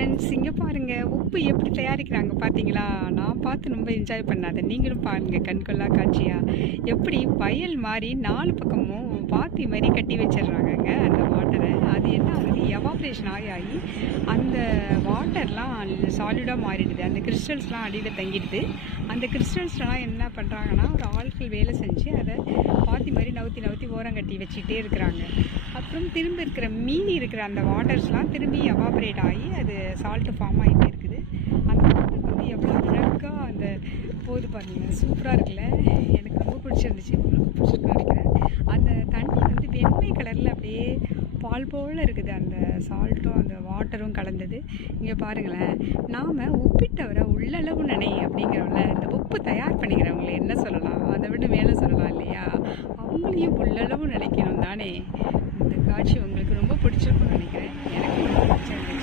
Friends, இங்கே பாருங்க உப்பு எப்படி தயாரிக்கிறாங்க பார்த்தீங்களா? நான் பார்த்து ரொம்ப என்ஜாய் பண்ணாத நீங்களும் பாருங்க கண்கொள்ளா காட்சியா. எப்படி வயல் மாதிரி 4 பக்கமும் பாத்தி மாதிரி கட்டி வச்சிடுறாங்கங்க அந்த வாட்டரை. அது என்ன ஆகுது, எவாப்ரேஷன் ஆகி ஆகி அந்த வாட்டர்லாம் சாலிடாக மாறிடுது. அந்த கிறிஸ்டல்ஸ்லாம் அடியில் தங்கிடுது. அந்த கிறிஸ்டல்ஸ்லாம் என்ன பண்ணுறாங்கன்னா, ஒரு ஆட்கள் வேலை செஞ்சு அதை பாத்தி மாதிரி நவுத்தி நவுத்தி ஓரம் கட்டி வச்சுக்கிட்டே இருக்கிறாங்க. அப்புறம் திரும்ப இருக்கிற மீதி இருக்கிற அந்த வாட்டர்ஸ்லாம் திரும்பி எவாப்ரேட் ஆகி அது சால்ட்டு ஃபார்ம் ஆகிட்டே இருக்குது. அந்த வாட்டர் வந்து எவ்வளோ அழகாக அந்த போது பாருங்கள், சூப்பராக இருக்குல்ல. எனக்கு ரொம்ப பிடிச்சிருந்துச்சு, உங்களுக்கு பிடிச்சிருக்குன்னு நினைக்கிறேன். அந்த தண்ணி வந்து வெண்மை கலரில் அப்படியே பால் போல் இருக்குது. அந்த சால்ட்டும் அந்த வாட்டரும் கலந்தது. இங்கே பாருங்களேன், நாம் உப்பிட்டவரை உள்ளளவு நினை அப்படிங்கிறவங்கள இந்த உப்பு தயார் பண்ணிக்கிறவங்களை என்ன சொல்லலாம், அதை விட மேலே சொல்லலாம் இல்லையா? அவங்களையும் உள்ளளவு நினைக்கணும் தானே. இந்த காட்சி உங்களுக்கு ரொம்ப பிடிச்சிருக்குன்னு நினைக்கிறேன். எனக்கு ரொம்ப பிடிச்சிருக்கு.